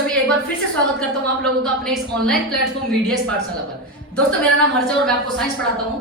सभी एक बार फिर से स्वागत करता हूं आप लोगों का अपने इस ऑनलाइन प्लेटफॉर्म वीडीएस पाठशाला पर। दोस्तों मेरा नाम हर्ष और मैं आपको साइंस पढ़ाता हूं,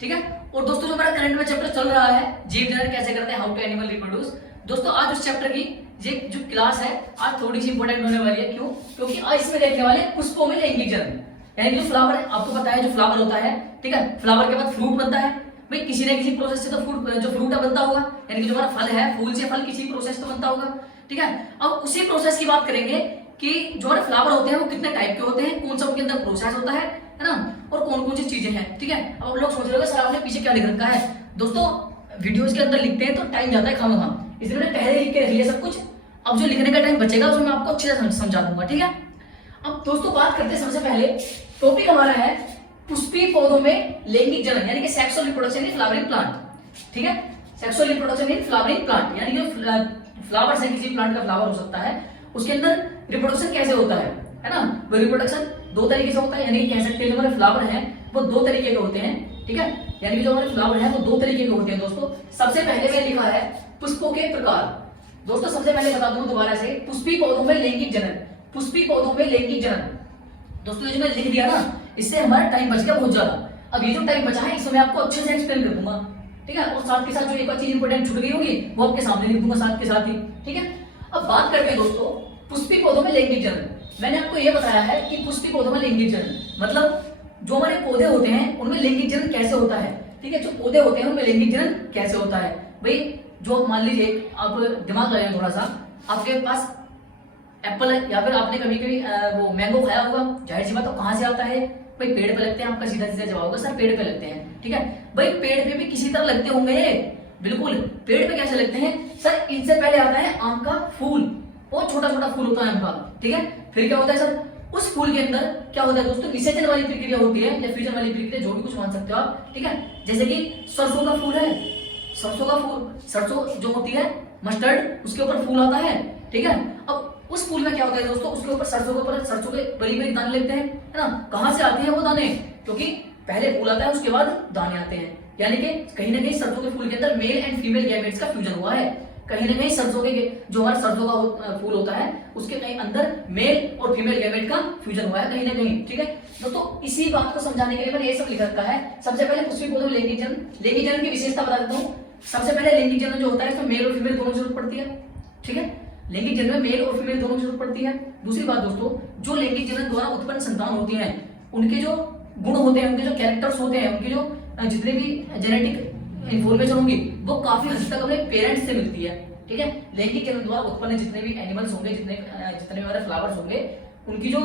ठीक है। और दोस्तों जो मेरा करंट में चैप्टर चल रहा है जीव जनन कैसे करते हैं, हाउ टू एनिमल रिप्रोड्यूस। दोस्तों आज उस चैप्टर की ये जो क्लास है आज थोड़ी सी इंपॉर्टेंट होने वाली है। क्यों? क्योंकि आज इसमें देखने वाले पुष्पों में लैंगिक जनन, यानी जो फ्लावर है, आपको पता है जो फ्लावर होता है, ठीक है। फ्लावर के बाद फ्रूट बनता है भाई, किसी न किसी प्रोसेस से तो फ्रूट बनता होगा, यानी कि जो हमारा फल है, फूल से फल किसी प्रोसेस तो बनता होगा, ठीक है। अब उसी प्रोसेस की बात करेंगे कि जो हमारे फ्लावर होते हैं वो कितने टाइप के होते हैं, कौन सा उनके अंदर प्रोसेस होता है ना, और कौन कौन सी चीजें हैं, ठीक है। अब लोग सोच रहे हो सर आपने पीछे क्या लिख रखा है। दोस्तों वीडियोस के अंदर लिखते हैं तो टाइम जाता है खामखा, इसलिए मैंने पहले लिख के रख लिया सब कुछ। अब जो लिखने का टाइम बचेगा उसमें मैं आपको अच्छे से समझा दूंगा, ठीक है। अब दोस्तों बात करते हैं, सबसे पहले टॉपिक हमारा है पुष्पीय पौधों में लैंगिक जनन, यानी कि sexual reproduction in flowering plant, ठीक है। Sexual reproduction in flowering plant, यानी कि फ्लावर्स है, किसी प्लांट का फ्लावर हो सकता है, उसके अंदर रिप्रोडक्शन कैसे होता है ना। वो रिप्रोडक्शन दो तरीके से होता है, यानी कह सकते हैं जो हमारे फ्लावर हैं वो दो तरीके के होते हैं, ठीक है। यानी कि जो हमारे फ्लावर हैं वो दो तरीके के होते हैं। दोस्तों सबसे पहले मैंने लिखा है पुष्पों के प्रकार। दोस्तों सबसे पहले बता दूं दोबारा से, पुष्पीय पौधों में लैंगिक जनन, पुष्पीय पौधों में लैंगिक जनन। दोस्तों ये जो मैंने लिख दिया ना, इससे हमारा टाइम बच गया बहुत ज्यादा। अब ये जो टाइम बचा है इसमें मैं आपको अच्छे से एक्सप्लेन कर दूंगा, ठीक है। और साथ के साथ जो एक और चीज इंपॉर्टेंट छूट गई होगी वो आपके सामने लिख दूंगा साथ के साथ ही, ठीक है। अब बात करते हैं दोस्तों पुष्पीय पौधों में लैंगिक जनन। मैंने आपको यह बताया है कि पुष्पीय पौधों में लैंगिक जनन मतलब जो हमारे पौधे होते हैं उनमें लैंगिक जनन कैसे होता है, ठीक है। जो पौधे होते हैं उनमें लैंगिक जनन कैसे होता है भाई। जो मान लीजिए आप दिमाग लगाएं थोड़ा सा, आपके पास एप्पल है या फिर आपने कभी कभी वो मैंगो खाया होगा, जाहिर सी बात तो कहां से आता है भाई, पेड़ पे लगते हैं। आपका सीधा सीधा जवाब होगा सर पेड़ पे लगते हैं, ठीक है भाई। पेड़ पे भी किसी तरह लगते होंगे, बिल्कुल। पेड़ पे कैसे लगते हैं सर, इनसे पहले आता है आम का फूल, बहुत छोटा छोटा फूल होता है आम का, ठीक है। फिर क्या होता है सर, उस फूल के अंदर क्या होता है दोस्तों, निषेचन वाली प्रक्रिया होती है या फ्यूजन वाली प्रक्रिया, जो भी कुछ मान सकते हो आप, ठीक है। जैसे कि सरसों का फूल है, सरसों का फूल, सरसों जो होती है मस्टर्ड, उसके ऊपर फूल आता है, ठीक है। अब उस फूल में क्या होता है दोस्तों, उसके ऊपर सरसों के ऊपर सरसों के बड़ी बड़ी दाने लगते हैं, है ना। कहां से आते हैं वो दाने, क्योंकि पहले फूल आता है उसके बाद दाने आते हैं, यानी कि कहीं ना कहीं सरसों के फूल के अंदर मेल एंड फीमेल गैमेट्स का फ्यूजन हुआ है। कहीं ना कहीं सरसों के जो हमारा सरसों का फूल होता है उसके कहीं अंदर मेल और फीमेल गैमेट का फ्यूजन हुआ है कहीं ना कहीं, ठीक है। दोस्तों इसी बात को समझाने के लिए मैंने ये सब लिख रखा है। सबसे पहले पुष्पीय पौधों में लैंगिक जनन, लैंगिक जनन की विशेषता बता देता हूँ। सबसे पहले लैंगिक जनन जो होता है इसमें मेल और फीमेल दोनों की जरूरत पड़ती है, ठीक है। लैंगिक जनन में मेल और फीमेल दोनों की जरूरत पड़ती है। दूसरी बात दोस्तों, जो लैंगिक जनन द्वारा उत्पन्न संतान होती है उनके जो गुण होते हैं, उनके जो कैरेक्टर्स होते हैं, उनके जो जितने भी जेनेटिक इंफॉर्मेशन होंगी वो काफी हद तक अपने पेरेंट्स से मिलती है, ठीक है। लैंगिक जनन द्वारा उत्पन्न जितने भी एनिमल्स होंगे, जितने भी हमारे फ्लावर्स होंगे, उनकी जो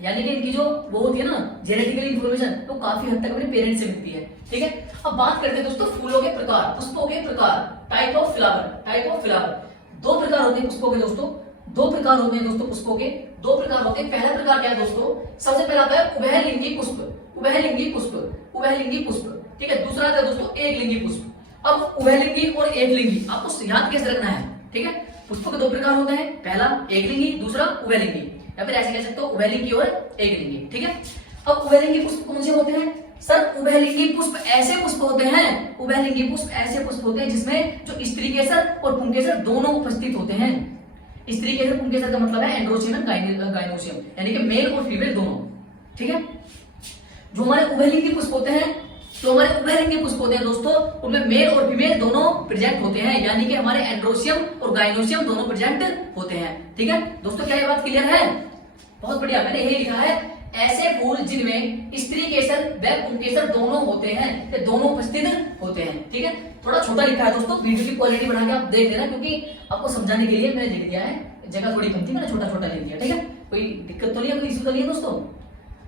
यानी कि इनकी जो वो होती है ना जेनेटिकल इंफॉर्मेशन, वो काफी हद तक अपने पेरेंट्स से मिलती है, ठीक है। अब बात करते हैं दोस्तों फूलों के प्रकार, पुष्पों के प्रकार, type of flower, type of flower. दो प्रकार होते हैं पुष्पों के दोस्तों, दो प्रकार होते हैं दोस्तों पुष्पों के, दो प्रकार होते हैं। पहला प्रकार क्या है दोस्तों, सबसे पहला आता है उभयलिंगी पुष्प, उभयलिंगी पुष्प, उभयलिंगी पुष्प, ठीक है। दूसरा आता है दोस्तों एकलिंगी पुष्प। अब उभयलिंगी और एकलिंगी आपको याद कैसे रखना है, ठीक है। पुष्पों के दो प्रकार होते हैं, पहला एकलिंगी, दूसरा उभयलिंगी, या फिर ऐसे कह सकते हो उभयलिंगी और एकलिंगी, ठीक है। अब उभयलिंगी पुष्प कौन से होते हैं सर, उभयलिंगी पुष्प ऐसे पुष्प होते हैं, उभयलिंगी पुष्प ऐसे पुष्प होते हैं जिसमें जो स्त्री केसर और पुंकेसर दोनों उपस्थित होते हैं। स्त्री केसर पुंकेसर का मतलब है एंड्रोसियम गायनोसियम, यानी कि मेल और फीमेल दोनों, ठीक है। जो हमारे उभयलिंगी पुष्प होते हैं, तो हमारे उभयलिंगी पुष्प होते हैं दोस्तों, उनमें मेल और फीमेल दोनों प्रेजेंट होते हैं, यानी कि हमारे एंड्रोसियम और गायनोसियम दोनों प्रेजेंट होते हैं, ठीक है। दोस्तों क्या ये बात क्लियर है? बहुत बढ़िया, मैंने यही लिखा है ऐसे फूल जिनमें स्त्री केसर व पुंकेसर दोनों होते हैं, ये दोनों उपस्थित होते हैं, ठीक है। थोड़ा छोटा लिखा है दोस्तों, वीडियो की क्वालिटी बढ़ा के आप देख लेना, क्योंकि आपको समझाने के लिए मैंने लिख दिया है, जगह थोड़ी कम थी, मैंने छोटा छोटा लिख दिया, ठीक है। कोई दिक्कत तो नहीं है, कोई इशू तो नहीं है दोस्तों?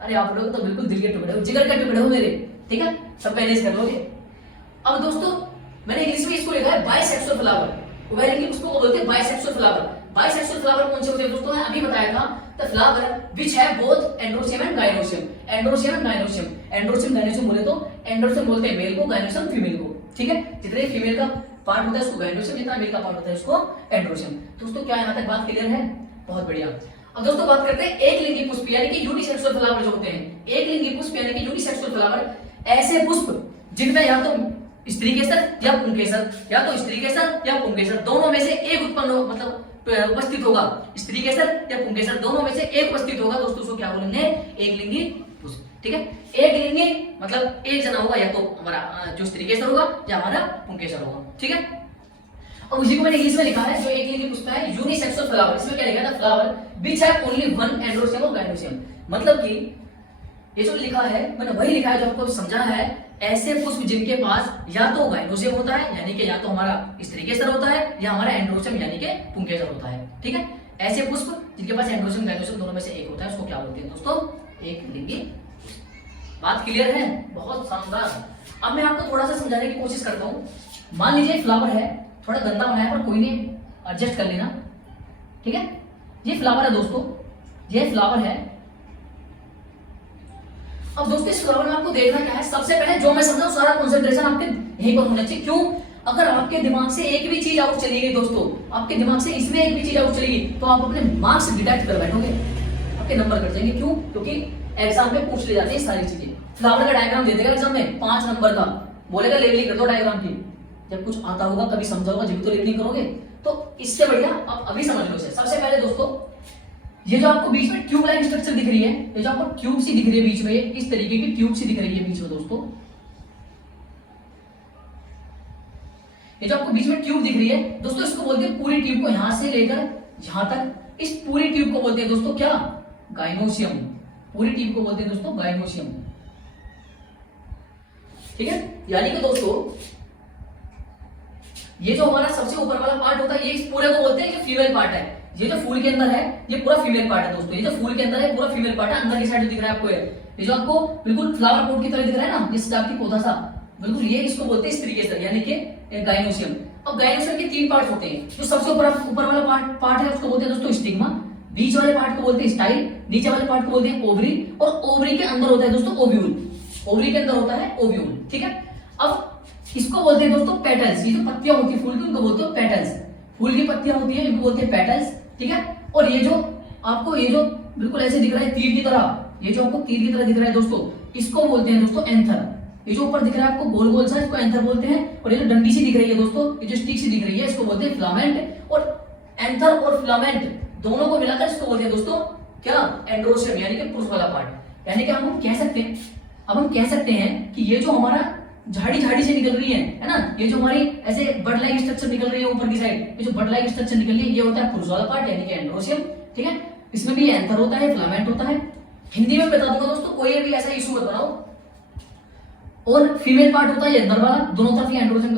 अरे आप लोग तो बिल्कुल दिल के टुकड़े हो, जिगर के टुकड़े हो मेरे, ठीक है, सब मैनेज कर लोगे। अब दोस्तों मैंने इंग्लिश में इसको लिखा है बाइसेक्सुअल फ्लावर, उभयलिंगी पुष्पों को बोलते हैं बाइसेक्सुअल फ्लावर। बाइसेक्सुअल फ्लावर कौन से होते हैं दोस्तों, मैं अभी बताया था, the flower which have both androecium and gynoecium, androecium and gynoecium, androecium gynoecium बोले तो एंड्रोसियम बोलते हैं मेल को, गायनोसियम फीमेल को, ठीक है। जितने फीमेल का पार्ट होता है उसको गायनोसियम, जितना मेल का पार्ट होता है उसको एंड्रोसियम। दोस्तों क्या यहाँ तक बात क्लियर है? बहुत बढ़िया। अब दोस्तों बात करते हैं एकलिंगी पुष्प, यानी कि यूनिसेक्सुअल फ्लावर जो होते हैं। एकलिंगी पुष्प यानी कि यूनिसेक्सुअल फ्लावर ऐसे पुष्प जिनमें या तो स्त्री केसर या पुंकेसर, या तो स्त्री केसर या पुंकेसर, दोनों में से एक उत्पन्न हो, मतलब उपस्थित होगा। स्त्री केसर या पुंकेसर दोनों में से एक उपस्थित होगा दोस्तों, उसको क्या बोलेंगे? एक लिंगी पुष्प। ठीक है, एक लिंगी मतलब एक जना होगा, या तो हमारा जो स्त्री केसर होगा या हमारा पुंकेसर होगा। ठीक है, और उसी को मैंने इंग्लिश में लिखा है, जो एक लिंगी पुष्प है यूनिसेक्सुअल फ्लावर। इसमें क्या लिखा था? Flower which have only one androecium और गाइनोसियम। मतलब कि ये जो लिखा है मैंने वही लिखा है जो आपको समझाना है। ऐसे पुष्प जिनके पास या तो गाइनोसियम होता है, यानी कि या तो हमारा स्त्री केसर होता है, या हमारा एंड्रोसियम यानी कि पुंकेसर होता है। ठीक है, ऐसे पुष्प जिनके पास एंड्रोसियम गाइनोसियम दोनों में से एक होता है, उसको क्या बोलते हैं दोस्तों? एक लिंगी पुष्प। बात क्लियर है? बहुत शानदार। अब मैं आपको थोड़ा सा समझाने की कोशिश करता हूँ। मान लीजिए फ्लावर है, थोड़ा गंदा बनाया पर कोई नहीं, एडजस्ट कर लेना। ठीक है, ये फ्लावर है दोस्तों, ये फ्लावर है। अब दोस्तों इस फ्लावर में आपको देखना क्या है? सबसे पहले जो मैं समझाऊं सारा कंसंट्रेशन आपके यहीं पर होना चाहिए। क्यों? अगर आपके दिमाग से एक भी चीज आउट चली गई दोस्तों, आपके दिमाग से इसमें एक भी चीज आउट चलेगी तो आप अपने मार्क्स डिडक्ट कर बैठोगे, आपके नंबर कट जाएंगे। क्यों? क्योंकि एग्जाम में पूछ ले जाते हैं सारी चीजें। फ्लावर का डायग्राम दे देगा एग्जाम में 5 नंबर का, बोलेगा लेबलिंग कर दो डायग्राम की। जब कुछ आता होगा कभी समझा होगा जब तो लेबलिंग करोगे। तो इससे बढ़िया आप अभी समझ लो। सबसे पहले दोस्तों ये जो आपको बीच में ट्यूब लाइक स्ट्रक्चर दिख रही है, ये जो आपको ट्यूब सी दिख रही है बीच में, इस तरीके की ट्यूब सी दिख रही है बीच में दोस्तों, ये जो आपको बीच में ट्यूब दिख रही है दोस्तों, इसको बोलते हैं पूरी ट्यूब को यहां से लेकर यहां तक, इस पूरी ट्यूब को बोलते हैं दोस्तों क्या? गाइनोसियम। पूरी ट्यूब को बोलते हैं दोस्तों गाइनोसियम। ठीक है, यानी कि दोस्तों ये जो हमारा सबसे ऊपर वाला पार्ट होता है, ये इस पूरे को बोलते हैं ये फीमेल पार्ट है। ये जो फूल के अंदर है ये पूरा फीमेल पार्ट है दोस्तों, ये जो फूल के अंदर है पूरा फीमेल पार्ट है। अंदर की साइड जो दिख रहा है आपको, ये जो आपको बिल्कुल फ्लावर पोट की तरह दिख रहा है ना, जिस टाइप की पौधा सा, बिल्कुल ये इसको बोलते हैं स्त्री केसर यानी कि गाइनोसियम। अब गाइनोसियम के 3 पार्ट होते हैं। जो सबसे ऊपर वाला पार्ट है उसको बोलते हैं दोस्तों स्टिग्मा, बीच वाले पार्ट को बोलते हैं स्टाइल, नीचे वाले पार्ट को बोलते हैं ओवरी, और ओवरी के अंदर होता है दोस्तों ओव्यूल। ओवरी के अंदर होता है ओव्यूल। ठीक है, अब इसको बोलते हैं दोस्तों पेटल्स। ये जो पत्तियां होती है फूल की उनको बोलते हैं पेटल्स। फूल की पत्तियां होती है इनको बोलते हैं पेटल्स। ठीक है, और ये जो आपको ये जो बिल्कुल ऐसे दिख रहा है तीर की तरह, ये जो आपको तीर की तरह दिख रहा है दोस्तों, इसको बोलते हैं दोस्तों एंथर। ये जो ऊपर दिख रहा है आपको गोल गोल सा, इसको एंथर बोलते हैं। और ये जो डंडी सी दिख रही है दोस्तों, ये जो स्टिक सी दिख रही है, इसको बोलते हैं फिलामेंट। और एंथर और फिलामेंट दोनों को मिलाकर इसको बोलते हैं दोस्तों क्या? एंड्रोसियम यानी कि पुरुष वाला पार्ट। यानी कि हम कह सकते हैं, अब हम कह सकते हैं कि ये जो हमारा झाड़ी से निकल रही है ना, ये जो हमारी ऐसे बड लाइक स्ट्रक्चर निकल रही है ऊपर की साइड, ये जो बड लाइक स्ट्रक्चर निकल रही है ये होता है पुरुष वाला पार्ट यानी कि एंड्रोसियम। ठीक है, इसमें भी एंथर होता है, फिलामेंट होता है। हिंदी में बता दूंगा दोस्तों, कोई भी ऐसा इशू मत बनाओ। और फीमेल पार्ट होता है अंदर वाला, दोनों तरफ ये एंड्रोसियम,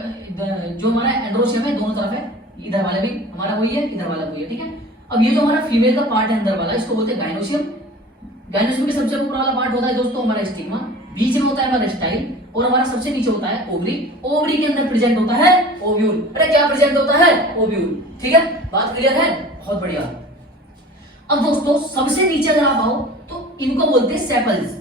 जो हमारा एंड्रोसियम है दोनों तरफ है, इधर वाला भी हमारा वही है, इधर वाला वही है। ठीक है, अब ये जो हमारा फीमेल का पार्ट है अंदर वाला, इसको बोलते हैं गाइनोसियम। गाइनोसियम के सबसे ऊपर वाला पार्ट होता है दोस्तों हमारा स्टिग्मा, बीच में होता है हमारा स्टाइल, और हमारा सबसे नीचे होता है ओवरी। ओवरी के अंदर प्रेजेंट होता है ओव्यूल। अरे क्या प्रेजेंट होता है? ओव्यूल। ठीक है, बात क्लियर है? बहुत बढ़िया। अब दोस्तों सबसे नीचे अगर आप आओ तो इनको बोलते हैं सेपल्स।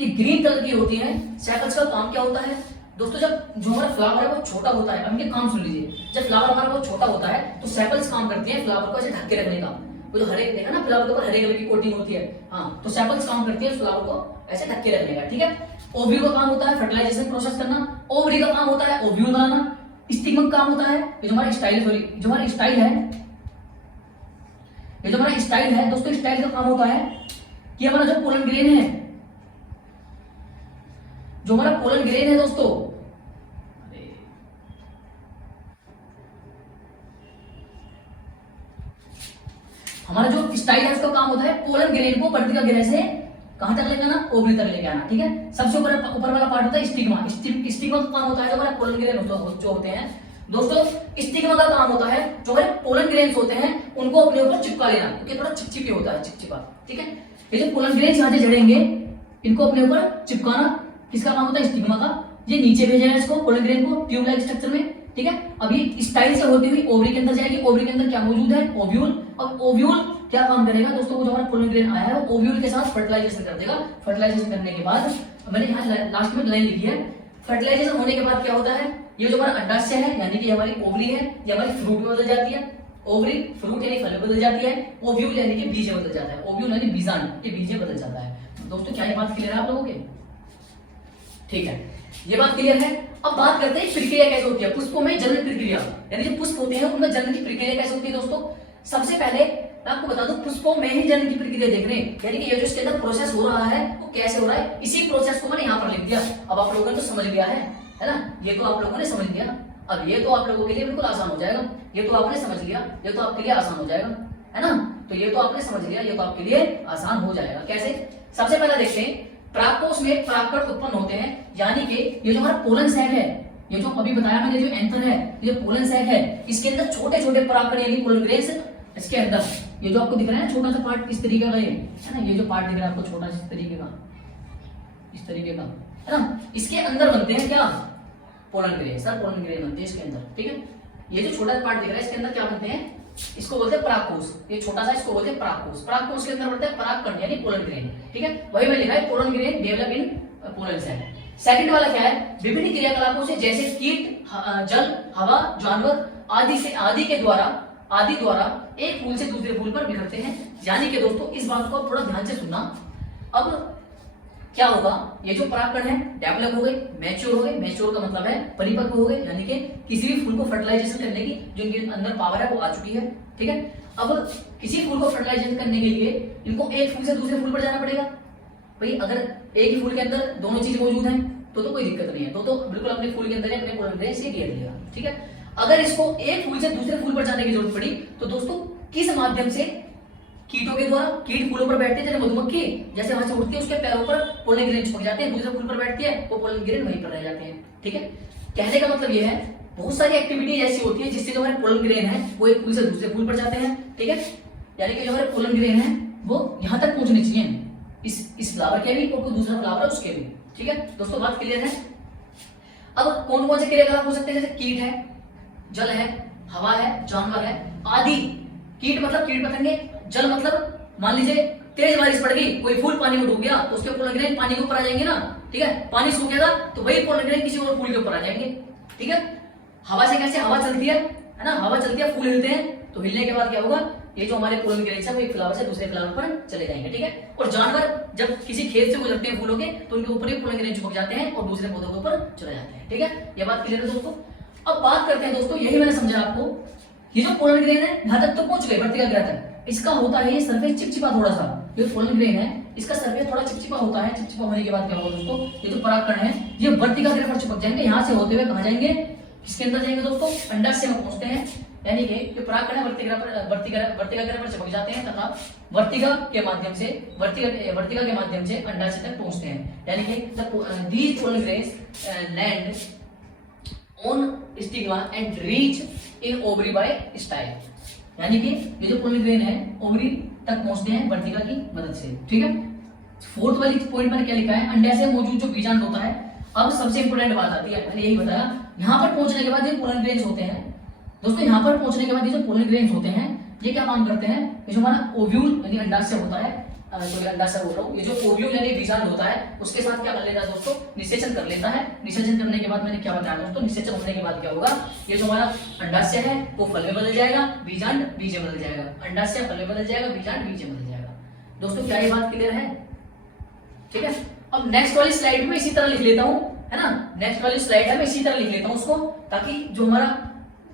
ये ग्रीन कलर की होती है। सेपल्स का काम क्या होता है दोस्तों? जब जो हमारा फ्लावर है वो छोटा होता है, अब इनके काम सुन लीजिए। जब फ्लावर हमारा बहुत छोटा होता है तो सेपल्स काम करती है फ्लावर को ऐसे ढक के रखने का। वो जो हरे देखा ना फ्लावर के ऊपर हरे कलर की कोटिंग होती है, हाँ, तो सेपल्स काम करती है फ्लावर को ऐसे ढक के रखने का। ठीक है, ओव्यूल का काम होता है फर्टिलाइजेशन प्रोसेस करना, ओवरी का काम होता है ओव्यूल बनाना, स्टिग्मा का काम होता है ये जो हमारा स्टाइल, सॉरी जो हमारा स्टाइल है, ये जो हमारा स्टाइल है दोस्तों, स्टाइल का काम होता है कि हमारा जो पोलन ग्रेन है, जो हमारा पोलन ग्रेन है दोस्तों, हमारा जो स्टाइल है उसका काम होता है पोलन ग्रेन को पत्तिका ग्रह से कहां तक लेके आना? ओवरी तक लेके आना। ठीक है, सबसे ऊपर वाला पार्ट होता है स्टिग्मा। स्टिग्मा का काम होता है जो हमारा पोलन ग्रेन जो होते हैं दोस्तों, स्टिग्मा का काम होता है जो हमारे पोलन ग्रेन्स होते हैं उनको अपने ऊपर चिपका लेना, क्योंकि थोड़ा चिपचिपी होता है, चिपचिपा। ठीक है, ये जो पोलन ग्रेन्स यहाँ से झड़ेंगे इनको अपने ऊपर चिपकाना किसका काम होता है? स्टिग्मा का। ये नीचे भेजेगा इसको पोलन ग्रेन को ट्यूब लाइक स्ट्रक्चर में। ठीक है, अब ये स्टाइल से होती हुई ओवरी के अंदर जाएगी। ओवरी के अंदर क्या मौजूद है? ओव्यूल। अब ओव्यूल क्या काम करेगा दोस्तों? वो जो हमारा पोलन ग्रेन आया है वो ओव्यूल के साथ फर्टिलाइजेशन कर देगा। फर्टिलाइजेशन करने के बाद मैंने यहाँ लास्ट में लाइन लिखी है, फर्टिलाइजेशन होने के बाद क्या होता है? ये जो हमारा अंडाशय है यानी कि हमारी ओवरी है, ये हमारी फ्रूट में बदल जाती है। ओवरी फ्रूट यानी फल में बदल जाती है। ओव्यूल यानी कि बीज में बदल जाता है। ओव्यूल यानी बीजांड, ये बीज में बदल जाता है। दोस्तों क्या ये बात क्लियर है आप लोगों के? ठीक है, ये बात क्लियर है। अब बात करते हैं प्रक्रिया कैसे होती है पुष्पों में जनन प्रक्रिया, यानी जो पुष्प होते हैं उनमें जनन की प्रक्रिया कैसे होती है दोस्तों। सबसे पहले मैं आपको बता दूं पुष्पों में ही जनन की प्रक्रिया देख रहे हैं, यानी कि ये जो इसके अंदर प्रोसेस हो रहा है वो कैसे हो रहा है, इसी प्रोसेस को मैंने यहाँ पर लिख दिया। अब आप लोगों ने तो समझ लिया है ना, ये तो आप लोगों ने समझ लिया। अब ये तो आप लोगों के लिए बिल्कुल आसान हो जाएगा, ये तो आपने समझ लिया, ये तो आपके लिए आसान हो जाएगा, है ना। तो ये तो आपने समझ लिया, ये तो आपके लिए आसान हो जाएगा। कैसे, सबसे पहले देखते हैं परागकोश में परागकण उत्पन्न होते हैं, यानी कि ये जो हमारा पोलन सैक है, ये जो अभी बताया मैंने जो एंथर है, ये पोलन सैक है, इसके अंदर छोटे छोटे परागकण यानी पोलन ग्रेन्स इसके अंदर, ये जो आपको दिख रहा है छोटा सा पार्ट किस तरीके का ये है ना, ये जो पार्ट दिख रहा है आपको छोटा इस तरीके का, इस तरीके का है ना, इसके अंदर बनते हैं क्या, pollen grain, sir pollen grain बनते हैं इसके अंदर, ठीक है। ये जो छोटा पार्ट दिख रहा है इसके अंदर क्या बनते हैं, इसको बोलते हैं परागकोश, ये छोटा सा इसको बोलते हैं परागकोश। परागकोश के अंदर बनते हैं परागकण यानी पोलन ग्रेन, ठीक है। वही मैं लिखा है pollen grain develop in pollen cell. Second वाला क्या है, विभिन्न क्रियाकलापों से जैसे कीट, जल, हवा, जानवर आदि द्वारा एक फूल से दूसरे फूल पर बिखरते हैं। यानी कि दोस्तों इस बात को थोड़ा ध्यान से सुनना। अब क्या होगा, ये जो परागकण है डेवलप हो गए, मैच्योर हो गए, मैच्योर का मतलब है परिपक्व हो गए, यानी कि किसी भी फूल को फर्टिलाइजेशन करने की जो इनके अंदर पावर है वो आ चुकी है, ठीक है। अब किसी फूल को फर्टिलाइजेशन करने के लिए इनको एक फूल से दूसरे फूल पर जाना पड़ेगा। भाई अगर एक ही फूल के अंदर दोनों चीज मौजूद हैं तो कोई दिक्कत नहीं है, तो बिल्कुल अपने फूल के अंदर ही अपने पोलन ग्रेन से घेर लिया, ठीक है। अगर इसको एक फूल से दूसरे फूल पर जाने की जरूरत पड़ी तो दोस्तों किस माध्यम से, कीटों के द्वारा। कीट फूलों पर बैठते हैं, जैसे मधुमक्खी जैसे वहां से उड़ती है उसके पैरों पर पोलन ग्रेन चिपक जाते हैं, दूसरे फूल पर बैठती है वो पोलन ग्रेन वहीं पर रह जाते हैं, ठीक है। कहने का मतलब ये है बहुत सारी एक्टिविटी ऐसी होती है जिससे जो हमारे पोलन ग्रेन है वो एक फूल से दूसरे फूल पर जाते हैं, ठीक है। यानी कि जो हमारे पोलन ग्रेन है वो यहाँ तक पहुंचनी चाहिए, इस फ्लावर के भी और कोई दूसरा फ्लावर है उसके भी, ठीक है दोस्तों, बात क्लियर है। अब कौन कौन से क्रियाकलाप हो सकते हैं, जैसे कीट है, जल है, हवा है, जानवर है आदि। कीट मतलब कीट पतंगे, जल मतलब मान लीजिए तेज बारिश पड़ गई, कोई फूल पानी में डूब गया तो उसके पोलन ग्रेन पानी के ऊपर आ जाएंगे ना, ठीक है। पानी सूखेगा तो वही पोलन ग्रेन किसी और फूल के ऊपर आ जाएंगे, ठीक है। हवा से कैसे, हवा चलती है ना, हवा चलती है, फूल हिलते हैं, तो हिलने के बाद क्या होगा, ये जो हमारे पोलन ग्रेन है वो एक फ्लावर से दूसरे फ्लावर पर चले जाएंगे, ठीक है। और जानवर जब किसी खेत से गुजरते हैं फूलों के तो उनके ऊपर ही पोलन ग्रेन चिपक जाते हैं और दूसरे पौधों के ऊपर चले जाते हैं, ठीक है। ये बात क्लियर है दोस्तों। अब बात करते हैं दोस्तों, यही मैंने समझा आपको, ये जो पोलन ग्रेन है यहाँ तक तो पहुंच गए वर्तिका ग्रह तक, इसका होता है ये सरफेस चिपचिपा थोड़ा सा, जो पोलन ग्रेन है इसका सरफेस थोड़ा चिपचिपा होता है। चिपचिपा होने के बाद क्या होगा दोस्तों, ये जो परागकण है ये वर्तिका ग्रह पर चिपक जाएंगे, यहाँ से होते हुए कहाँ जाएंगे, किसके अंदर जाएंगे दोस्तों, अंडाशय में पहुंचते हैं। यानी कि जो परागकण है वर्तिका ग्रह पर चिपक जाते हैं तथा वर्तिका के माध्यम से अंडाशय तक पहुंचते हैं। यानी कि these pollen grains land on stigma and reach in ovary by style। यानी कि ये जो पोलन ग्रेन है ओवरी तक पहुंचते हैं वर्तिका की मदद से, ठीक है। फोर्थ वाली पॉइंट मैंने क्या लिखा है, अंडाशय में मौजूद जो बीजांड होता है। अब सबसे इंपोर्टेंट बात आती है, मैंने यही बताया, यहाँ पर पहुंचने के बाद ये पोलन ग्रेन्स होते हैं दोस्तों, यहाँ पर पहुंचने के बाद ये जो पोलन ग्रेन्स होते हैं ये क्या काम करते हैं, ये जो हमारा ओव्यूल यानी अंडाशय होता है, अंडाशय बोल रहा हूँ, ये जो ओव्यूल यानी बीजांड होता है उसके साथ क्या कर लेता है दोस्तों, निषेचन कर लेता है। निषेचन करने के बाद मैंने क्या बताया दोस्तों, निषेचन होने के बाद क्या होगा, ये जो हमारा अंडाशय है वो फल में बदल जाएगा, बीजांड बीज में बदल जाएगा, अंडाशय फल में बदल जाएगा, बीजांड बीज में बदल जाएगा। दोस्तों क्या ये बात क्लियर है, ठीक है। अब नेक्स्ट वाली स्लाइड में इसी तरह लिख लेता हूँ, है ना, नेक्स्ट वाली स्लाइड है मैं इसी तरह लिख लेता हूँ उसको, ताकि जो हमारा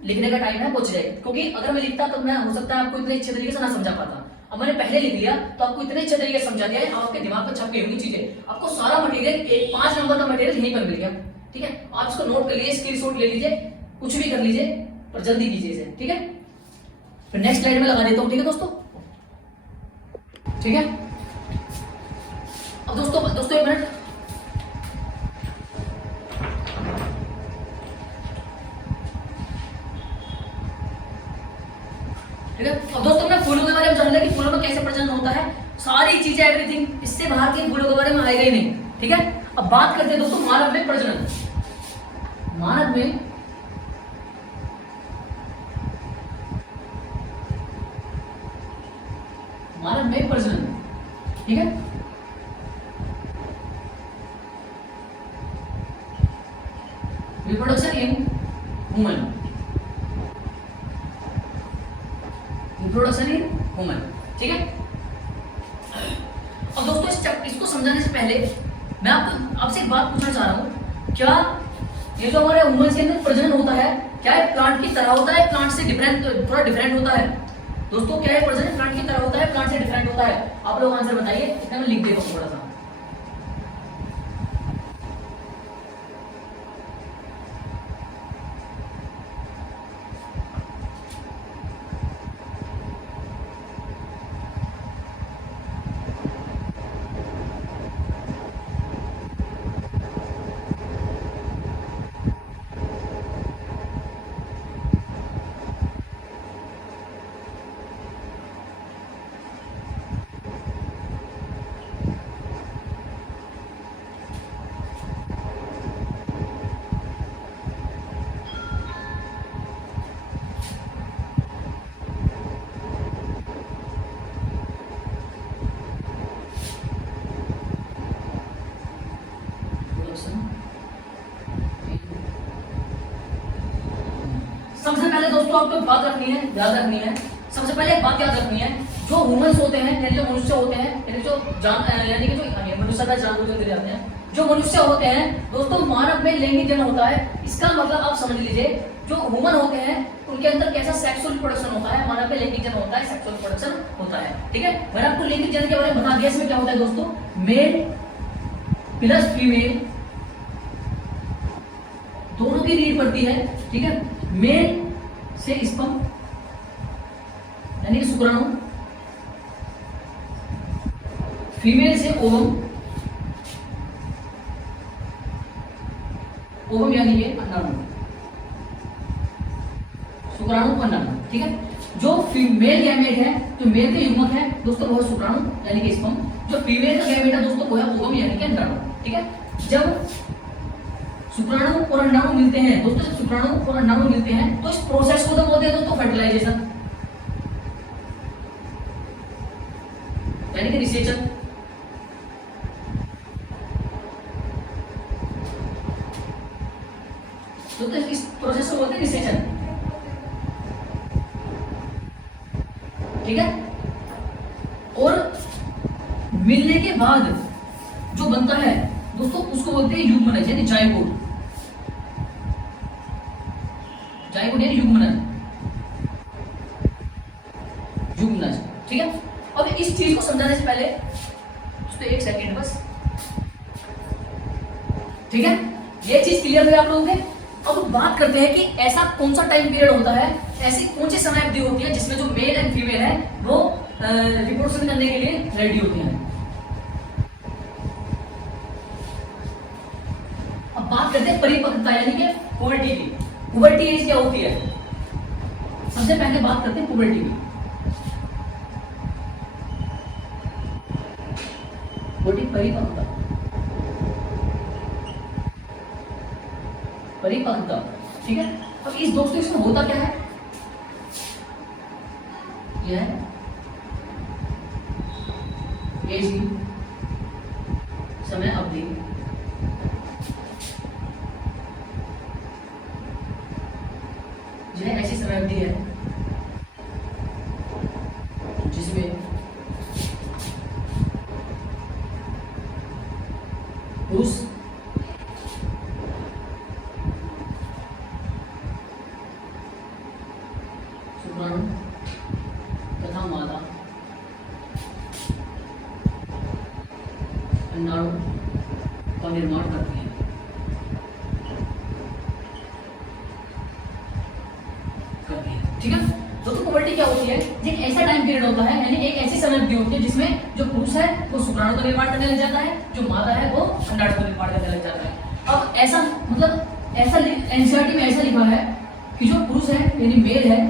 लिखने का टाइम है बच जाए, क्योंकि अगर मैं लिखता तो मैं हो सकता है आपको इतने अच्छे तरीके से ना समझा पाता। अब मैंने पहले लिख लिया तो आपको इतने अच्छे तरीके से समझा दिया है, आपके दिमाग पर छप गई होंगी चीजें, आपको सारा मटेरियल 5 नंबर का मटेरियल यहीं पर मिल गया, ठीक है। आप इसको नोट कर लीजिए, स्क्रीनशॉट ले लीजिए, कुछ भी कर लीजिए, पर जल्दी कीजिए इसे, ठीक है। फिर नेक्स्ट स्लाइड में लगा देता हूँ, ठीक है दोस्तों, ठीक है। अब दोस्तों एक मिनट, ठीक है। अब दोस्तों मैं फूलों के बारे में जानना कि फूलों में कैसे प्रजनन होता है, सारी चीजें एवरीथिंग, इससे बाहर के फूलों के बारे में आएगा ही नहीं, ठीक है। अब बात करते हैं दोस्तों मानव में प्रजनन, मानव में प्रजनन, ठीक है। Reproduction in human, reproduction in human, ठीक है। अब दोस्तों इसको समझाने से पहले मैं आपसे एक बात पूछना चाह रहा हूं, क्या ये जो हमारे वुमेन्स के अंदर प्रजनन होता है क्या है प्लांट की तरह होता है, प्लांट से डिफरेंट, थोड़ा डिफरेंट होता है? दोस्तों क्या है प्रजनन प्लांट की तरह होता है, प्लांट से डिफरेंट होता है? आप लोग आंसर बताइए, इसमें मैं लिख देता हूं थोड़ा सा। सबसे पहले दोस्तों आपको एक बात रखनी है, याद रखनी है, सबसे पहले एक बात याद रखनी है, जो ह्यूमंस होते हैं यानी जो मनुष्य होते हैं यानी जो यानी कि जो मनुष्य का जानवर जो जाते हैं, जो मनुष्य होते हैं दोस्तों मानव में लैंगिक जन्म होता है। इसका मतलब आप समझ लीजिए जो ह्यूमन होते हैं उनके अंदर कैसा सेक्सुअल प्रोडक्शन होता है, मानव में लैंगिक जन्म होता है, सेक्सुअल प्रोडक्शन होता है। ठीक है, मैंने आपको लैंगिक जन्म के बारे में बता दिया। इसमें क्या होता है दोस्तों, मेल प्लस फीमेल दोनों की नीड पड़ती है। ठीक है, मेल से स्पर्म यानी कि शुक्राणु, फीमेल से ओवम, ओवम यानी कि अंडाणु, शुक्राणु अंडाणु। ठीक है, जो फीमेल गैमेट है, जो मेल के युग्मक है दोस्तों वो शुक्राणु यानी कि स्पर्म, जो फीमेल का गैमेट है दोस्तों वो है ओवम यानी कि अंडाणु। ठीक है, जब शुक्राणु और अंडाणु मिलते हैं दोस्तों, जब शुक्राणु और अंडाणु मिलते हैं तो इस प्रोसेस को तो बोलते हैं दोस्तों फर्टिलाइजेशन यानी कि निषेचन। तो इस प्रोसेस को बोलते हैं निषेचन। ठीक है, और मिलने के बाद जो बनता है दोस्तों उसको बोलते हैं युग्मनज यानी जाइगोट, जाइगोट यानी युग्मनज, युग्मनज। ठीक है, अब इस चीज को समझाने से पहले तो एक सेकंड बस। ठीक है, ये चीज क्लियर हुई आप लोगों के। अब बात करते हैं कि ऐसा कौन सा टाइम पीरियड होता है, ऐसी कौन सी समय अवधि होती है जिसमें जो मेल एंड फीमेल है वो रिप्रोडक्शन करने के लिए रेडी होते हैं। अब बात करते हैं परिपक्वता यानी कि पुबर्टी की। पुबर्टी एज क्या होती है, सबसे पहले बात करते हैं पुबर्टी की। परिपक्वता, परिपक्वता। ठीक है, अब इस दोस्तों इसमें होता क्या है, यह है एज की समय अवधि, यह ऐसी समय अवधि है जिसमें पुरुष शुक्राणु तथा मादा अंडाणु का निर्माण करती है। ठीक है, दोस्तों पुबर्टी क्या होती है, एक ऐसा टाइम पीरियड होता है यानी एक ऐसी समय अवधि होती है जिसमें जो पुरुष है वो शुक्राणु का निर्माण करने लग जाता है, जो मादा है वो अंडाणु का निर्माण करने लग जाता है। अब ऐसा मतलब ऐसा एनसीईआरटी में ऐसा लिखा है कि जो पुरुष है यानी मेल है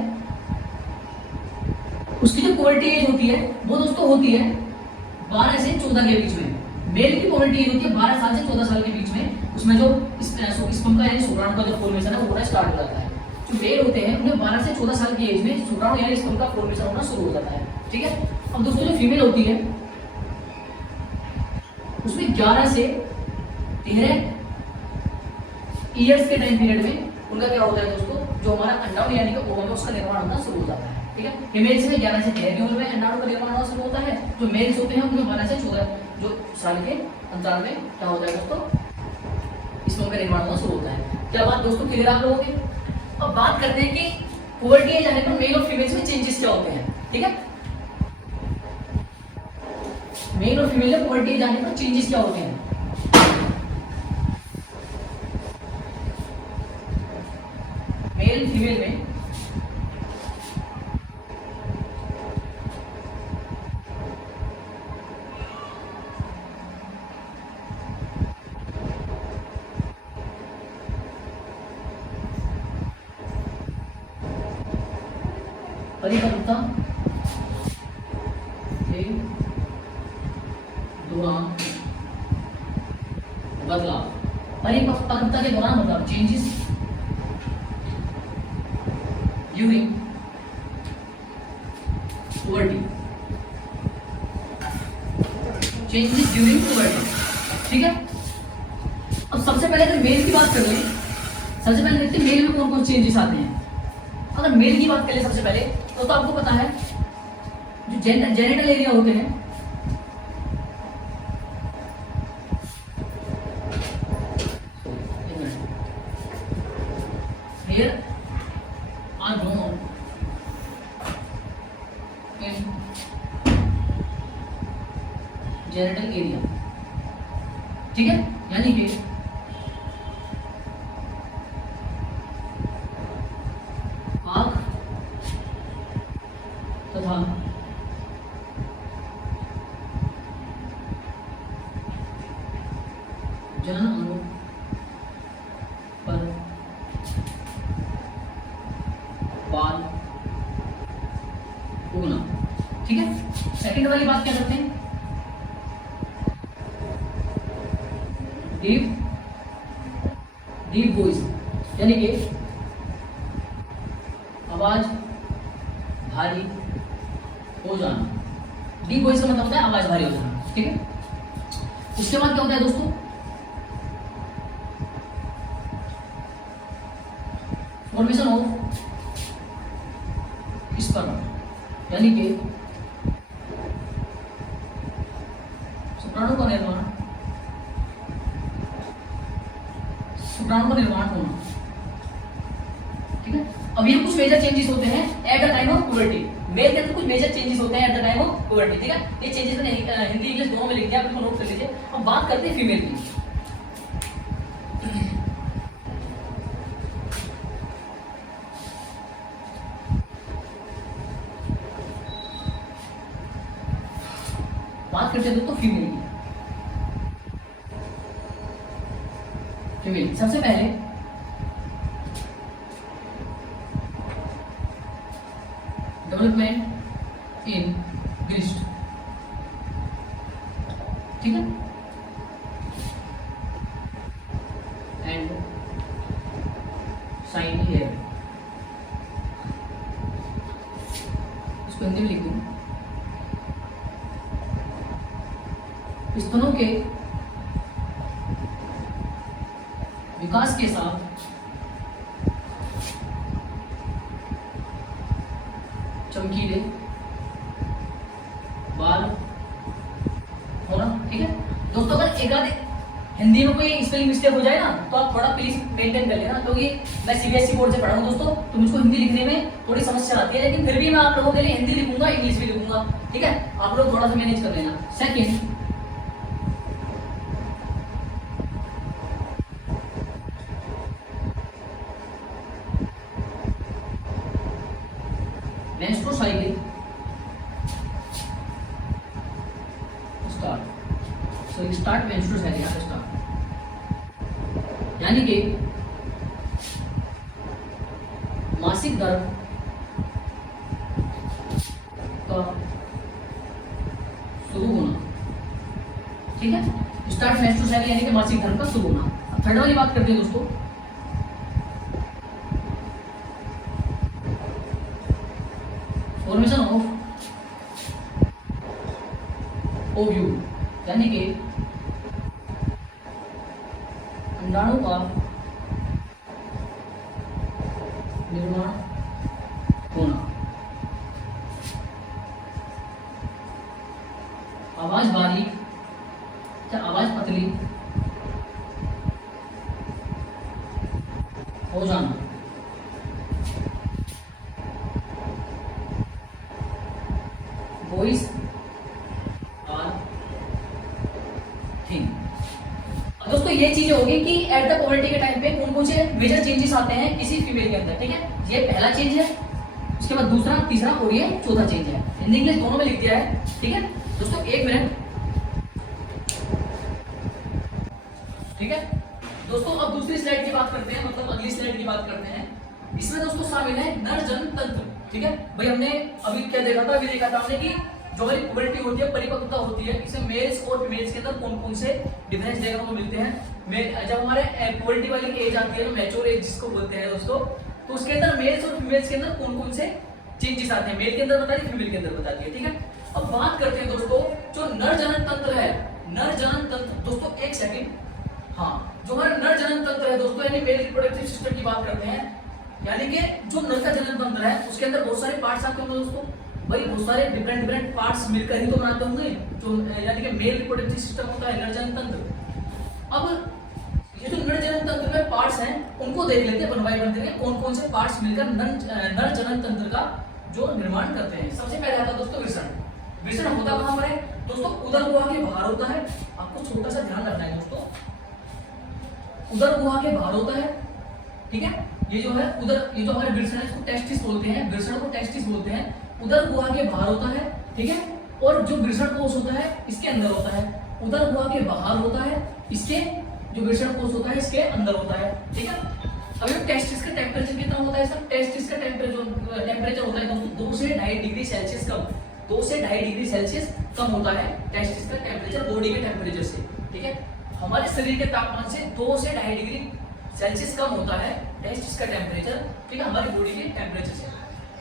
उसकी जो पुबर्टी एज होती है वो दोस्तों होती है 12 से 14 के बीच में। मेल की पुबर्टी एज होती है 12 साल से 14 साल के बीच में। उसमें जो स्पर्म का यानी शुक्राणु का जो फॉर्मेशन है वो होना स्टार्ट हो जाता है। जो मेल होते हैं उन्हें 12 से 14 साल की एज में शुक्राणु यानी स्पर्म का फॉर्मेशन होना शुरू हो जाता है। ठीक है, अब दोस्तों जो फीमेल होती है उसमें 11 से 13 ईयर्स के टाइम पीरियड में उनका क्या होता है दोस्तों, जो हमारा अंडाणु यानी कि ओवम है उसका निर्माण होना शुरू हो जाता है। ठीक है, फीमेल्स में 11 से 13 की उम्र में अंडाणु का निर्माण होना शुरू होता है। जो मेल्स होते हैं उनमें 12 से 14 जो साल के अंतराल में क्या होता है दोस्तों, स्पर्म का निर्माण होना शुरू होता है। क्या बात दोस्तों क्लियर आप लोगों के? अब बात करते हैं कि पुबर्टी एज आने पर मेल और फीमेल्स में चेंजेस क्या होते हैं। ठीक है, मेल और फीमेल में पुबर्टी एज आने पर चेंजेस क्या होते हैं। मेल फीमेल में परिपक्वता के दौरान बदलाव, परिपक्वता के दौरान बदलाव, changes during puberty, changes during puberty. ठीक है, अब सबसे पहले अगर मेल की बात कर ले, सबसे पहले देखते हैं मेल में कौन कौन चेंजेस आते हैं। अगर मेल की बात करें सबसे पहले तो आपको पता है जो जेनिटल एरिया होते हैं, here are grown in genital area। ठीक है, यानी कि आंख तथा जनन अंगों पर बाल उगना। ठीक है, सेकंड वाली बात क्या करते हैं, डीप डीप वॉइस, यानी कि आवाज भारी हो जाना। डीप वॉइस का मतलब होता है आवाज भारी हो जाना। ठीक है, उसके बाद क्या होता है दोस्तों, फॉर्मेशन ऑफ स्पर्म, यानी कि शुक्राणु का निर्माण, शुक्राणु का निर्माण होना। ठीक है, अब ये कुछ मेजर चेंजेस होते हैं at the time of puberty. Male के अंदर कुछ मेजर चेंजेस होते हैं at the time of puberty. ठीक है, ये चेंजेस मैंने हिंदी इंग्लिश दोनों में लिख दिया, आप इसको नोट कर लीजिए। अब बात करते हैं फीमेल की। बात करते हैं दोस्तों फीमेल की। फीमेल सबसे पहले डेवलपमेंट इन ब्रेस्ट। ठीक है, एंड शाइनी हेयर, इसको हिंदी में लिख दूं, स्तनों के विकास के साथ चमकीले बाल होना। ठीक है दोस्तों, अगर एक आध हिंदी में कोई स्पेलिंग मिस्टेक हो जाए ना तो आप थोड़ा प्लीज मेंटेन कर लेना, क्योंकि मैं सीबीएसई बोर्ड से पढ़ा हूँ दोस्तों, तो मुझको हिंदी लिखने में थोड़ी समस्या आती है, लेकिन फिर भी मैं आप लोगों के लिए हिंदी लिखूंगा, इंग्लिश भी लिखूंगा। ठीक है, आप लोग थोड़ा सा मैनेज कर लेना। Second, menstrual cycle start, so start menstrual cycle start, यानी कि मासिक धर्म का शुरू होना। ठीक है, स्टार्ट मेंस्ट्रुअल साइकिल यानी कि मासिक धर्म का शुरू होना। अब थर्ड वाली बात करते हैं दोस्तों, फॉर्मेशन ऑफ ओव्यूल, यानी कि अंडाणु का निर्माण होना। आवाज बारीक या आवाज पतली boys are thin। अब दोस्तों ये चीजें होगी कि एट द प्यूबर्टी के टाइम पे कौन कौन से मेजर चेंजेस आते हैं किसी फीमेल के अंदर, ठीक है। ये पहला चेंज है, उसके बाद दूसरा, तीसरा और ये चौथा चेंज है। हिंदी इंग्लिश दोनों में लिख दिया है, ठीक है दोस्तों। एक मिनट, ठीक है दोस्तों। अब दूसरी स्लाइड की बात करते हैं, मतलब अगली स्लाइड की बात करते हैं। इसमें दोस्तों शामिल है नर जनन तंत्र, ठीक है भाई। हमने अभी क्या देखा था, अभी देखा था हमने कि जो हमारी प्यूबर्टी होती है, परिपक्वता होती है, इसमें मेल्स और फीमेल्स के अंदर कौन कौन से डिफरेंस देखने को मिलते हैं। जब हमारे प्यूबर्टी वाली एज आती है, तो मैच्योर एज जिसको बोलते हैं दोस्तों, तो उसके अंदर मेल्स और फीमेल्स के अंदर कौन कौन से चेंजेस आते हैं, मेल के अंदर बताती है, फीमेल के अंदर बताती है, ठीक है। अब बात करते हैं दोस्तों जो नर जनन तंत्र है, नर जनन तंत्र दोस्तों, एक सेकंड, हाँ, जो हमारा नर जनन तंत्र है दोस्तों, यानी मेल रिप्रोडक्टिव सिस्टम की बात करते हैं, यानी कि जो नर का जनन तंत्र है उसके अंदर बहुत सारे पार्ट्स आते होंगे दोस्तों, भाई बहुत सारे डिफरेंट पार्ट्स मिलकर ही तो बनाते होंगे जो, यानी कि मेल रिप्रोडक्टिव सिस्टम होता है, नर जनन तंत्र। अब ये जो नर जनन तंत्र में पार्ट्स हैं उनको देख लेते हैं वन बाय वन करके, कौन कौन से पार्ट्स मिलकर नर जनन तंत्र का जो निर्माण करते हैं। सबसे पहले आता है दोस्तों वृषण। वृषण होता कहां पर है दोस्तों, उदर गुहा के बाहर होता है। आपको छोटा सा ध्यान रखना है दोस्तों, उदर गुहा के बाहर होता है, ठीक है। ये जो है उदर, ये जो हमारे वृषण है इसको टेस्टिस बोलते हैं, वृषण को टेस्टिस बोलते हैं। उदर गुहा के बाहर होता है, ठीक है। और जो वृषण कोष होता है इसके अंदर होता है, उदर गुहा के बाहर होता है, इसके जो वृषण कोष होता है इसके अंदर होता है, ठीक है। अभी टेस्टिस का टेम्परेचर कितना होता है सर, टेस्टिस का टेम्परेचर होता है दोस्तों 2 से 2.5 डिग्री सेल्सियस कम, 2 से 2.5 डिग्री सेल्सियस कम होता है टेस्टिस का टेम्परेचर बॉडी के टेम्परेचर से, ठीक है। हमारे शरीर के तापमान से 2 से 2.5 डिग्री सेल्सियस कम होता है टेस्टिस का टेम्परेचर, ठीक है, हमारी बॉडी के टेम्परेचर से।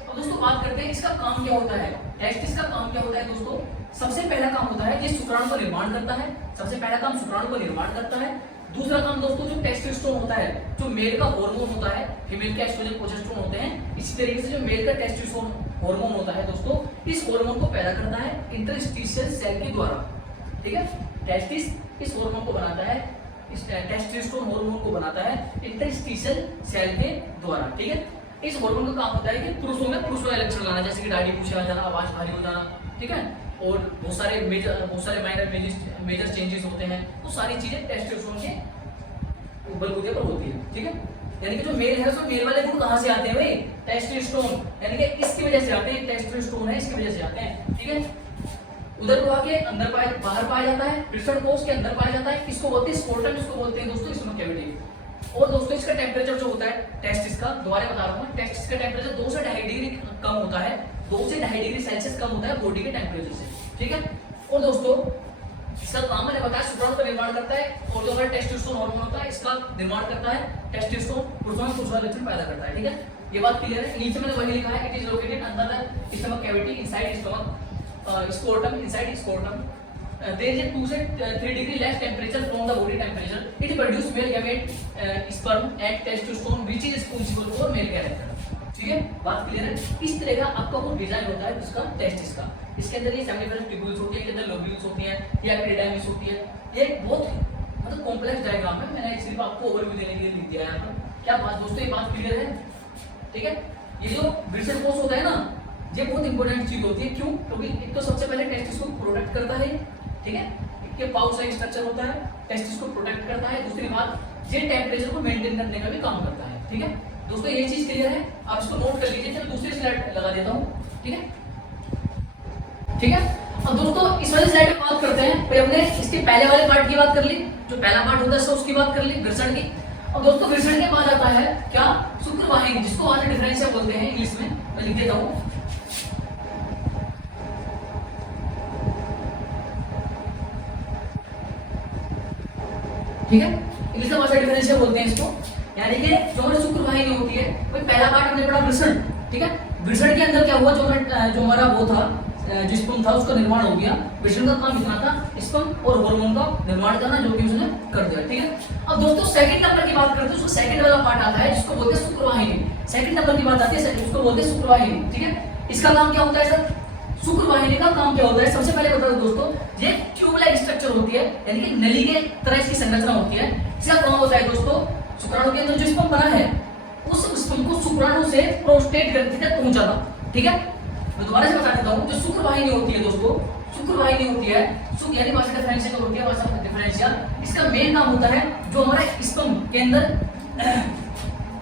अब दोस्तों बात करते हैं इसका काम क्या होता है। टेस्टिस का काम क्या होता है दोस्तों, सबसे पहला काम होता है ये शुक्राणु का निर्माण करता है, सबसे पहला काम शुक्राणु का निर्माण करता है। दूसरा काम दोस्तों जो टेस्टोस्टेरोन होता है, जो मेल का हार्मोन होता है, फीमेल के एस्ट्रोजन प्रोजेस्टेरोन होते हैं, इसी तरीके से जो मेल का टेस्टोस्टेरोन हार्मोन होता है दोस्तों, इस हार्मोन को पैदा करता है इंटरस्टिशियल सेल के द्वारा, ठीक है। टेस्टिस इस हार्मोन को बनाता है, इस टेस्टोस्टेरोन हार्मोन को बनाता है इंटरस्टिशियल सेल के द्वारा, ठीक है। इस हार्मोन का काम होता है कि पुरुषों में पुरुष वाले लक्षण लाना, जैसे कि दाढ़ी मूंछ आ जाना, आवाज भारी हो जाना, ठीक है, और बहुत सारे माइनर मेजर चेंजेस होते हैं, तो सारी चीजें टेस्टोस्टेरोन के बलबूते पर होती है, ठीक है। यानी कि जो मेल है उसमें मेल वाले गुण कहां से आते हैं भाई, टेस्टोस्टेरोन, यानी कि इसकी वजह से आते हैं, टेस्टोस्टेरोन है इसकी वजह से आते हैं, ठीक है। उदर गुहा के अंदर बाहर पाया जाता है, वृषण कोष के अंदर पाया जाता है, इसको बोलते हैं स्पोर्टम, इसको बोलते हैं दोस्तों स्टमक कैविटी। और दोस्तों इसका टेम्परेचर जो होता है टेस्टिस का, दोबारा बता रहा हूं, टेस्टिस का टेम्परेचर 2 से 2.5 डिग्री कम होता है, 2 से 2.5 डिग्री सेल्सियस कम होता है बॉडी के टेम्परेचर से, ठीक है। और दोस्तों इसका काम मैंने बताया शुक्राणु का निर्माण करता है, और जो हमारा टेस्टोस्टेरोन हार्मोन होता है इसका निर्माण करता है, टेस्टोस्टेरोन पुरुषों में पुरुष वाले लक्षण पैदा करता है, ठीक है। ये बात क्लियर है। नीचे मैंने वही लिखा है, it is located under the stomach cavity inside stomach scrotum, inside scrotum there is a 2 से 3 degree less temperature from the body temperature, it produce male gamete sperm and testosterone which is responsible for male character, ठीक है, बात clear है। इस तरह का आपका वो डिजाइन होता है उसका टेस्टिस का। इसके अंदर ये सेमिनिफरस ट्यूब्यूल्स होती है, इसके अंदर लोब्यूल्स होती हैं, या एपिडाइमिस होती है। ये बहुत मतलब कॉम्प्लेक्स डायग्राम है, मैंने सिर्फ आपको ओवरव्यू देने के लिए लिख दिया है यहाँ पर। क्या बात दोस्तों, ये बात क्लियर है, ठीक है। ये जो वृषण कोष होता है ना, ये बहुत इंपॉर्टेंट चीज होती है, क्यों, क्योंकि एक तो सबसे पहले टेस्टिस को प्रोटेक्ट करता है, ठीक है, इसके पाउच लाइक स्ट्रक्चर होता है, टेस्टिस को प्रोटेक्ट करता है। दूसरी बात ये टेम्परेचर को मेंटेन करने का भी काम करता है, ठीक है दोस्तों, ये चीज क्लियर है, आप इसको नोट कर लीजिए। चलो दूसरी स्लाइड लगा देता हूँ, ठीक है, ठीक है। अब दोस्तों इस वाली स्लाइड में बात करते हैं, फिर हमने इसके पहले वाले पार्ट की बात कर ली, जो पहला पार्ट होता है उसकी बात कर ली, वृषण की। अब दोस्तों वृषण के बाद आता है क्या, शुक्रवाहिनी, जिसको आज डिफरेंशिया बोलते हैं इंग्लिश में, मैं लिख देता हूँ, ठीक है, इंग्लिश में भाषा डिफरेंशिया बोलते हैं इसको। यानी कि जो हमारी शुक्रवाहिनी होती है, वही पहला पार्ट हमने पढ़ा वृषण, ठीक है। वृषण के अंदर क्या हुआ, जो हमारा वो था, जो स्पर्म था उसका निर्माण हो गया। वृषण का काम इतना था स्पर्म और हार्मोन का निर्माण करना, जो कि उसने कर दिया, ठीक है। अब दोस्तों सेकंड नंबर की बात करते हैं, उसको सेकंड वाला पार्ट आता है जिसको बोलते हैं शुक्रवाहिनी। सेकंड नंबर की बात आती है, उसको बोलते हैं शुक्रवाहिनी, ठीक है। इसका काम क्या होता है सर, शुक्रवाहिनी का काम क्या होता है, सबसे पहले बता दो दोस्तों, ये ट्यूब लाइक स्ट्रक्चर होती है, यानी कि नली के तरह इसकी संरचना होती है। इसका काम होता है दोस्तों, शुक्राणु के अंदर जो स्पर्म बना है उस स्पर्म को शुक्राणु से प्रोस्टेट ग्रंथि तक पहुंचाना, ठीक है। मैं दोबारा से बता देता हूँ, जो शुक्र वाहिनी होती है दोस्तों, शुक्र वाहिनी होती है, शुक्र यानी वासा डिफरेंशियल होती है, वासा डिफरेंशियल, इसका मेन काम होता है जो हमारे स्पर्म के अंदर,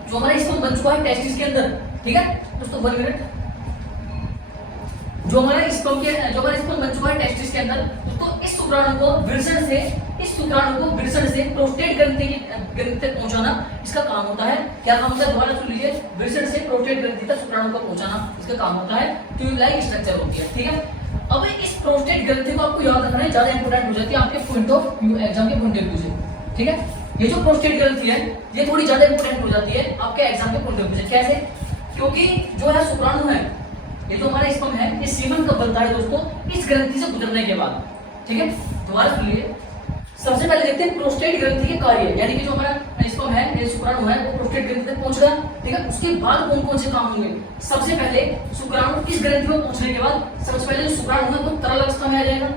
जो हमारा स्पर्म बन चुका है टेस्टिस के अंदर, ठीक है दोस्तों, 1 मिनट, जो हमारा स्पर्म बन चुका है टेस्टिस के अंदर, तो इस शुक्राणु को वृषण से प्रोस्टेट ग्रंथि तक पहुंचाना इसका काम होता है। क्या काम होता है, दोबारा सुन लीजिए, वृषण से प्रोस्टेट ग्रंथि तक शुक्राणु को पहुंचाना इसका काम होता है, ट्यूब लाइक स्ट्रक्चर होती है, ठीक है। अब इस प्रोस्टेट ग्रंथि को आपको याद रखना है, ज्यादा इंपॉर्टेंट हो जाती है आपके पॉइंट ऑफ व्यू, एग्जाम के पॉइंट ऑफ व्यू से, ठीक है। ये जो प्रोस्टेट ग्रंथि है ये थोड़ी ज्यादा इंपॉर्टेंट हो जाती है आपके एग्जाम के पॉइंट ऑफ व्यू से। कैसे? क्योंकि जो है शुक्राणु है, ये जो हमारा स्पर्म है, ये सीमन कब बनता है दोस्तों, इस ग्रंथि से गुजरने के बाद, ठीक है। दोबारा सुनिए, सबसे पहले देखते हैं प्रोस्टेट ग्रंथि के कार्य, यानी कि जो हमारा स्पर्म है, ये शुक्राणु है, वो प्रोस्टेट ग्रंथि तक पहुंच गया, ठीक है। उसके बाद कौन कौन से काम होंगे? सबसे पहले शुक्राणु इस ग्रंथि में पहुंचने के बाद सबसे पहले जो शुक्राणु है वो तरल अवस्था में आ जाएगा,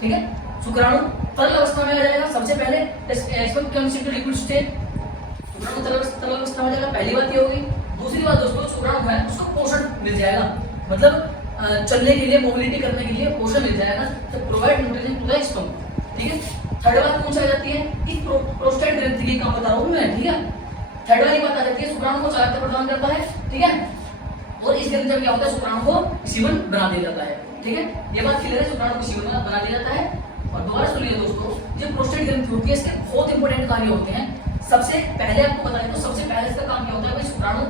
ठीक है। शुक्राणु तरल अवस्था में आ जाएगा, सबसे पहले sperm comes into liquid state, शुक्राणु तरल अवस्था में आ जाएगा, पहली बात ये होगी। दूसरी बात दोस्तों, शुक्राणु है उसको पोषण मिल जाएगा, मतलब चलने के लिए, मोबिलिटी करने के लिए पोषण मिल जाएगा, तो provide nutrition to the sperm, ठीक है। थर्ड बात कौन सी आ जाती है कि प्रोस्टेट ग्रंथि की काम बता रहा हूं मैं, ठीक है। थर्ड वाली बात आ जाती है, शुक्राणु को चालकता प्रदान करता है, ठीक है, और इस ग्रंथि में क्या होता है, शुक्राणु को सीमन बना दिया जाता है, ठीक है। ये बात क्लियर है, शुक्राणु को सीमन बना दिया जाता है। और दोबारा सुन लीजिए दोस्तों, जो प्रोस्टेट ग्रंथि होती है इसके बहुत इंपॉर्टेंट कार्य होते हैं। सबसे पहले आपको बताएं तो सबसे पहले इसका काम क्या होता है, भाई शुक्राणु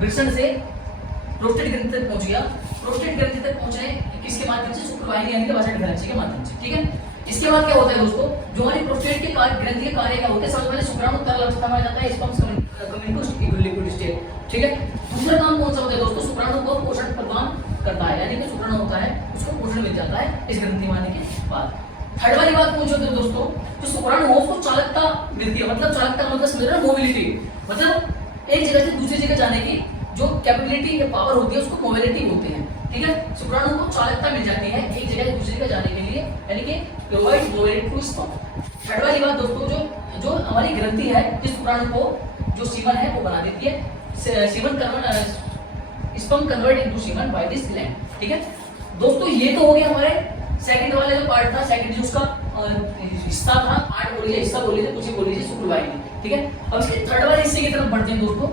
वृषण से प्रोस्टेट ग्रंथि तक पहुंच गया, प्रोस्टेट ग्रंथि तक पहुंचने किसके माध्यम से, शुक्र वाहिनी यानी कि वासा डिफरेंशियल के माध्यम से, ठीक है। इसके बाद क्या होता है दोस्तों, जो हमारी प्रोस्टेट के ग्रंथि के कार्य क्या होते हैं, सबसे पहले शुक्राणु तरल अवस्था में आ जाता है, sperm comes into liquid state, ठीक है। दूसरा काम कौन सा होता है दोस्तों, शुक्राणु को पोषण प्रदान करता है, यानी कि शुक्राणु होता है उसको पोषण मिल जाता है इस ग्रंथि में आने के बाद। थर्ड वाली बात कौन सी होती है दोस्तों, जो शुक्राणु हो उसको चालकता मिलती है, मतलब चालकता मतलब समझ रहे हो, मोबिलिटी, मतलब एक जगह से दूसरी जगह जाने की जो कैपेबिलिटी या पावर होती है उसको मोबिलिटी बोलते हैं, ठीक है। शुक्राणु को चालकता मिल जाती है एक जगह से दूसरी जगह जाने के लिए, यानी कि provide mobility to sperm. Third वाली बात दोस्तों, जो हमारी ग्रंथि है जिस शुक्राणु को जो सीमन है वो बना देती है, sperm convert into semen by this gland, ठीक है दोस्तों। ये तो हो गया हमारे सेकंड वाले जो पार्ट था, सेकंड जो उसका हिस्सा था, पार्ट बोलिए, हिस्सा बोलिए, कुछ ही बोल लीजिए, शुक्र वाहिनी, ठीक है। अब इसके थर्ड वाले हिस्से की तरफ बढ़ते हैं दोस्तों,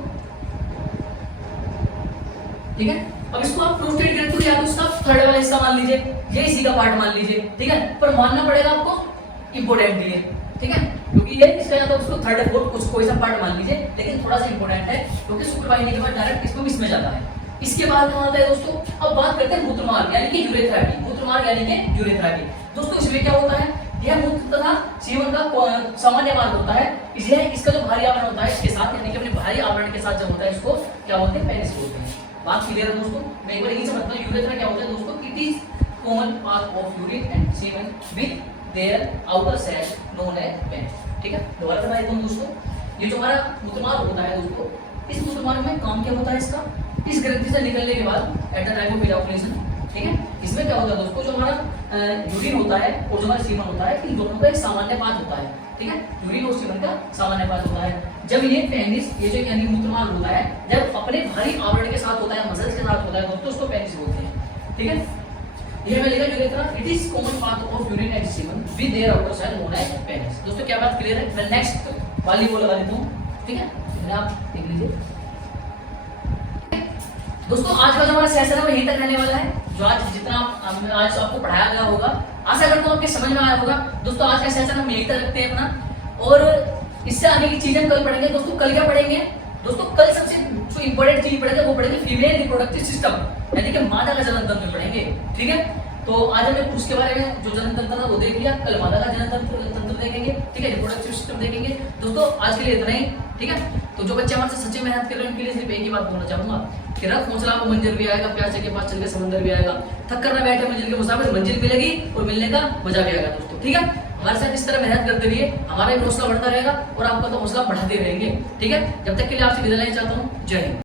ठीक है। अब इसको आप प्रोस्टेट ग्रंथि या तो उसका थर्ड वाला हिस्सा मान लीजिए, ये इसी का पार्ट मान लीजिए, ठीक है, पर मानना पड़ेगा आपको इंपॉर्टेंट लिए, ठीक है, क्योंकि ये इसका या तो उसको थर्ड फोर्थ कुछ कोई सा पार्ट मान लीजिए, लेकिन थोड़ा सा इंपॉर्टेंट है क्योंकि शुक्र वाहिनी के बाद डायरेक्ट इसमें जाता है। इसके बाद कहां आता है दोस्तों, अब बात करते हैं मूत्रमार्ग यानी कि यूरेथ्रा की, मूत्रमार्ग यानी कि यूरेथ्रा की। दोस्तों इसमें क्या होता है, यह मूत्र तथा सीमन का सामान्य मार्ग होता है, इसका जो भारी आवरण होता है इसके साथ, यानी कि अपने भारी आवरण के साथ जब होता है इसको क्या बोलते हैं, पेनिस बोलते हैं। बात क्लियर है दोस्तों, मैं एक बार यही समझता हूं, यूरेथ्रा क्या होता है दोस्तों, it is common path of urine and semen with their outer cell known as penis, ठीक है। दोबारा बता देता हूं दोस्तों, ये जो हमारा मूत्रमार्ग होता है दोस्तों, इस मूत्रमार्ग में काम क्या होता है इसका, इस ग्रंथि से निकलने के बाद eight the time of ejaculation, ठीक है, इसमें क्या होता है दोस्तों, जो हमारा यूरिन होता है और जो हमारा सीमन होता है, इन दोनों का एक सामान्य पाथ होता है, ठीक है, यूरिन और सीमन का सामान्य पाथ होता है। जब ये पेनिस, ये जो यानी मूत्रमार्ग होता है, जब अपने भारी आवरण के साथ होता है, मसल्स के साथ होता है दोस्तों, उसको पेनिस बोलते हैं, ठीक है। ये मैं लिखा urethra, it is common path of urine and semen with their outer cell known as penis. दोस्तों क्या बात क्लियर है, मैं नेक्स्ट वाली वो लगा देता हूं, ठीक है, आप देख लीजिए दोस्तों। आज का जो हमारा सेशन है वो यहीं तक रहने वाला है, जो आज जितना आज आपको पढ़ाया गया होगा, आशा करता हूं आपके समझ में आया होगा दोस्तों। आज का सेशन हम यहीं तक रखते हैं अपना, और इससे आगे की चीजें कल पढ़ेंगे दोस्तों। कल क्या पढ़ेंगे दोस्तों, कल सबसे जो इंपॉर्टेंट चीज पढ़ेंगे वो पढ़ेंगे फीमेल रिप्रोडक्टिव सिस्टम, यानी कि मादा का जनन तंत्र पढ़ेंगे, ठीक है। तो आज हमने पुरुष के बारे में जो जनन तंत्र था वो देख लिया, कल मादा का जनन तंत्र देखेंगे, ठीक है, रिप्रोडक्टिव सिस्टम देखेंगे दोस्तों। आज के लिए इतना ही, ठीक है। तो जो बच्चे हमारे से सच्ची मेहनत कर रहे हैं उनके लिए सिर्फ एक ही बात बोलना चाहूंगा कि रख हौसला, आपको मंजिल भी आएगा, प्यासे के पास चल के समंदर भी आएगा, थक कर ना बैठे मंजिल के मुसाफिर, मंजिल मिलेगी और मिलने का मजा भी आएगा दोस्तों, ठीक है। हमारे साथ इस तरह मेहनत करते रहिए, हमारा भी हौसला बढ़ता रहेगा और आपका तो हौसला बढ़ाते रहेंगे, ठीक है। जब तक के लिए आपसे विदा लेना चाहता हूँ, जय हिंद।